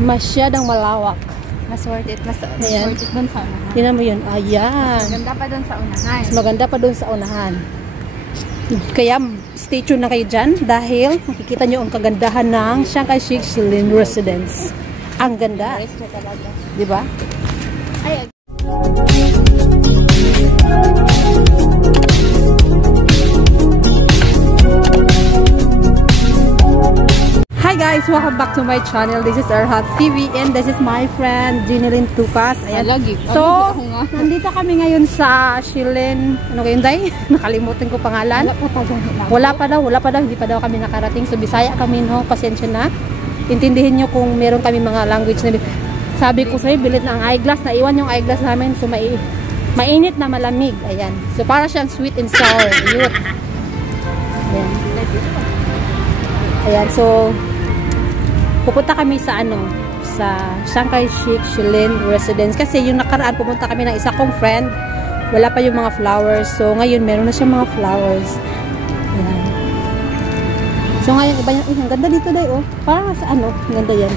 Masyadong malawak. Mas worth it. Mas worth it dun sa unahan. Tingnan mo yun. Ayan. Maganda pa dun sa unahan. Mas maganda pa dun sa unahan. Kaya stay tuned na kayo dyan dahil makikita nyo ang kagandahan ng Chiang Kai-shek Shilin Residence. Ang ganda. Diba? Ay, Hi guys! Welcome back to my channel. This is Erhat TV and this is my friend Jinilyn Tukas. Ayan. So, nandito kami ngayon sa Shilin. Ano kayo, Day? Nakalimutan ko pangalan. Wala pa daw. Hindi pa daw kami nakarating. So, Bisaya kami, no? Pasensya na. Intindihin nyo kung meron kami mga language na sabi ko sa'yo, bilit na ang eyeglass. Naiwan yung eyeglass namin. So, mainit na malamig. Ayan. So, para siyang sweet and sour. Yun. Ayan. Ayan. So, pupunta kami sa Chiang Kai-shek Shilin Residence kasi yung nakaraan pumunta kami ng isa kong friend, wala pa yung mga flowers, so ngayon meron na siyang mga flowers. Ayan. So ngayon iba yung, ang ganda dito day, oh, parang sa ang ganda yan.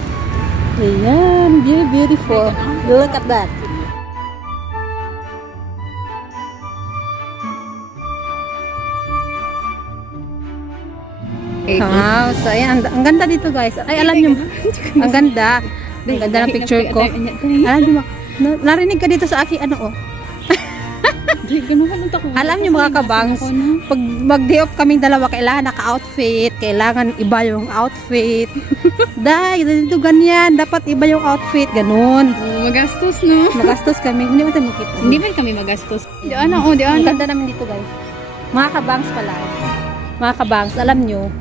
Ayan, beautiful. Look at that. Wow, so ayan, ang ganda dito guys. Ay, alam nyo, ang ganda. Ang ganda ng picture ko. Alam nyo, narinig ka dito sa aking oh. Alam nyo mga kabangs, pag mag-day off kaming dalawa, kailangan naka-outfit, kailangan iba yung outfit. Dahil dito ganyan, dapat iba yung outfit, ganun. Magastos, no? Magastos kami, hindi mo tayo makita. Hindi man kami magastos. Ang ganda naman dito guys. Mga kabangs pala. Mga kabangs, alam nyo,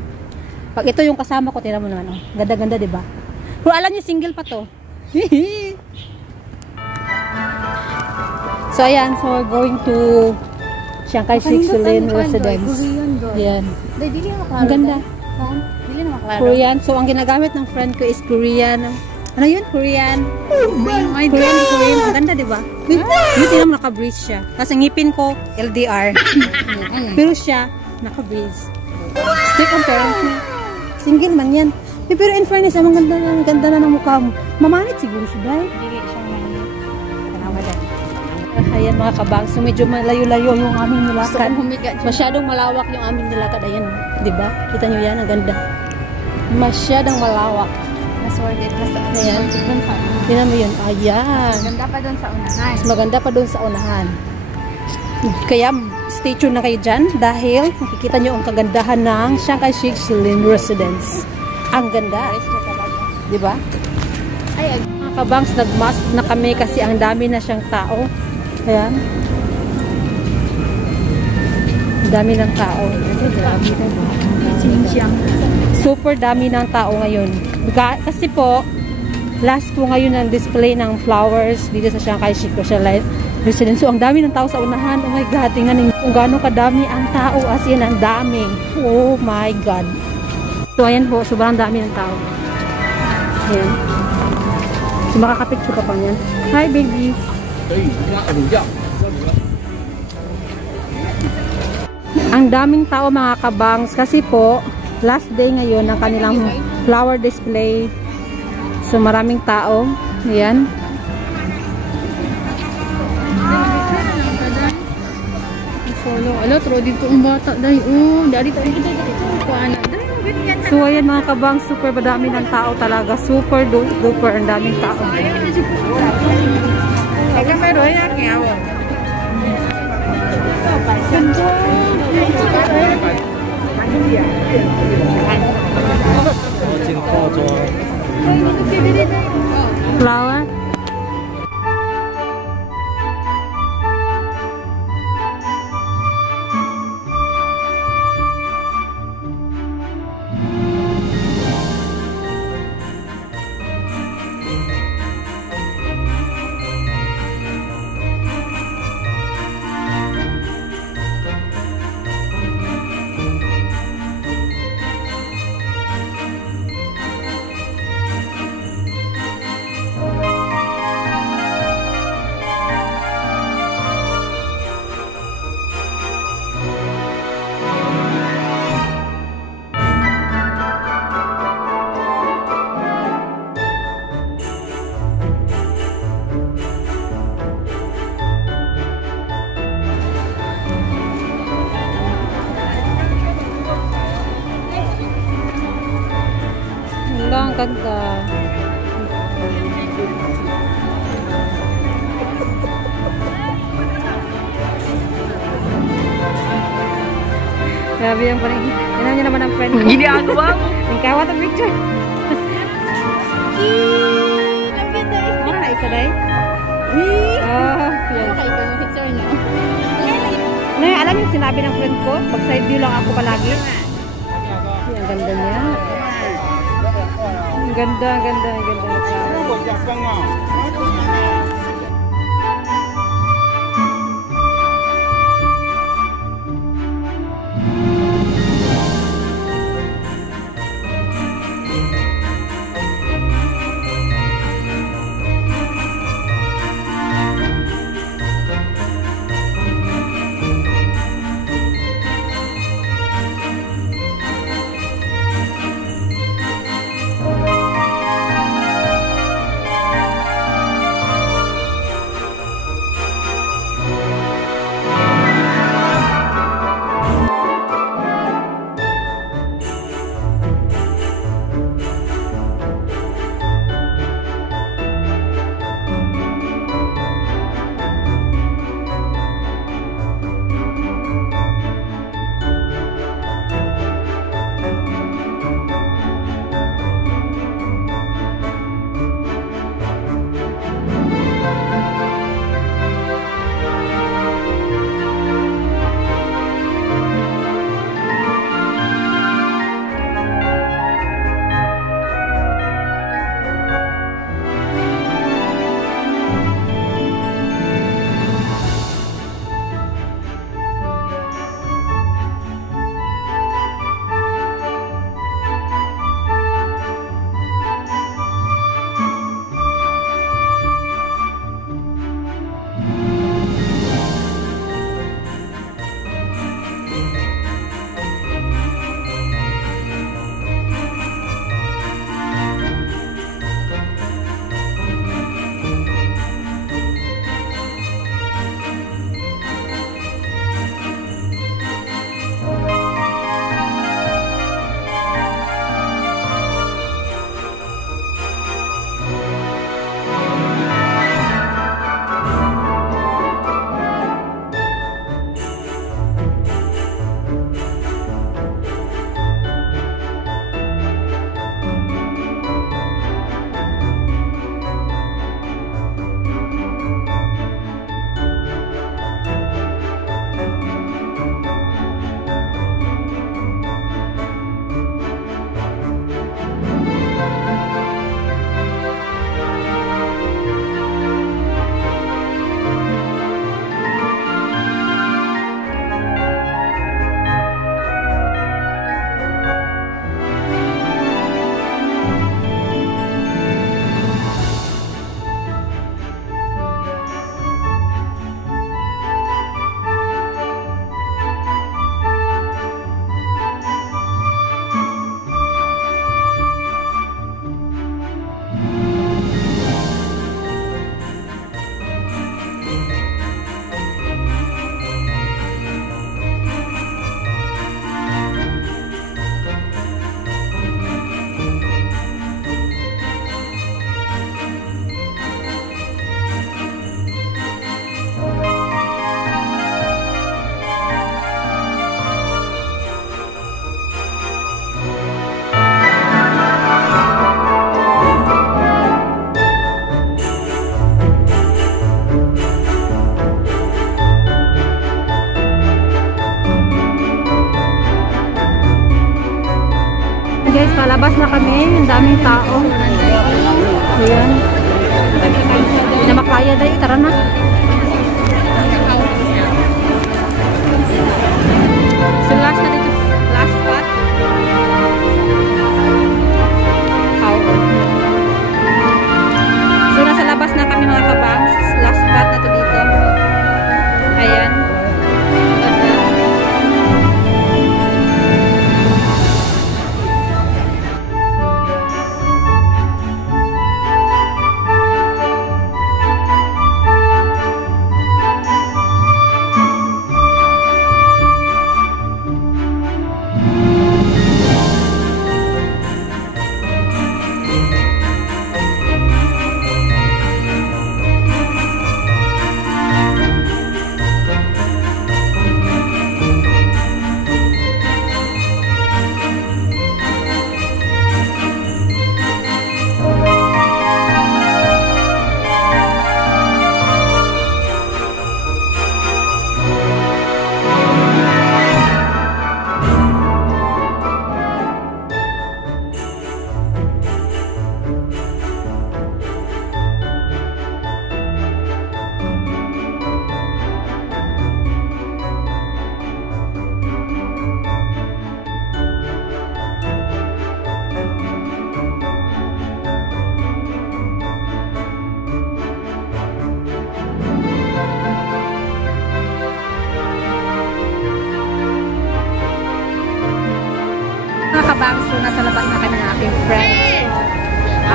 pag ito yung kasama ko, tira mo naman, oh. Ganda-ganda, diba? Pero alam niyo, single pa to. So, ayan. So, we're going to Chiang Kai-shek Shilin Residence. Ayan. Ang ganda. Korean. So, ang ginagamit ng friend ko is Korean. Ano yun? Korean. Korean. Ang ganda, diba? Yung tinam naka-breeze siya. Kasi ngipin ko, LDR. Pero siya, naka-breeze. Stick ang parents niya. Single man yan. Pero in fairness, ang ganda na ng mukha mo. Mamanit siguro siya, dahil. Ayan mga kabang. So medyo malayo-layo yung aming nilakad. Masyadong malawak yung aming nilakad. Ayan, diba? Kita nyo yan, ang ganda. Masyadong malawak. Mas worth it. Ayan. Tingnan mo yun. Ayan. Maganda pa dun sa unahan. Mas maganda pa dun sa unahan. Kaya stay tuned na kayo dyan dahil makikita nyo ang kagandahan ng Chiang Kai-shek Shilin Residence. Ang ganda. Diba? Ay, mga kabangs, nag-mask na kami kasi ang dami na siyang tao. Ayan. Ang dami ng tao. Super dami ng tao ngayon. Kasi po, last po ngayon ang display ng flowers dito sa Chiang Kai-shek Residence. So, ang dami ng tao sa unahan. Oh my God, tingnan ninyo kung gaano kadami ang tao. As in, ang dami. Oh my God. So, ayan po, sobrang dami ng tao. Ayan. So, makakapicture ka pa yan. Hi, baby. Ang daming tao, mga kabangs. Kasi po, last day ngayon ng kanilang flower display. So, maraming tao. Ayan. Ala, tro dito ang bata dahil. Oh, dari tayo dito. So ayan mga kabang, super madami ng tao talaga. Super duper ang daming tao. Eka pero yan kaya. Flower. ganda. Grabe yung parang, yan niya naman ang friend ko. Ginagawa mo. Ikaw ang picture. Ang ganda eh. Ano na isa day? Yan. Yan. Kaya ko yung picture niya. Ano yung alam yung sinabi ng friend ko? Pag side view lang ako palagi. Ang ganda niya. Ang ganda, ang ganda, ang ganda. Guys, palabas na kami. Ang daming tao. Ayan. Hindi na makaya dahil. Tara na. So last na dito. Last spot. How? So nasa labas na kami mga kabangs. Last spot na to dito. Ayan.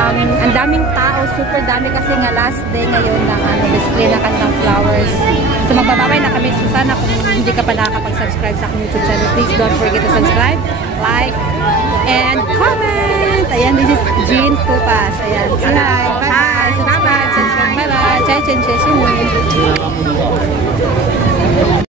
Ang daming tao, super dami kasi nga last day ngayon ng display na kanilang flowers. So magbababay na kami. So sana kung hindi ka pa nakakapag-subscribe sa aking YouTube channel, please don't forget to subscribe, like, and comment. Ayan, this is Jean Tupas. Ayan, alright, bye-bye. Subscribe, bye-bye. Bye-bye. Chay, chay, chay, chay.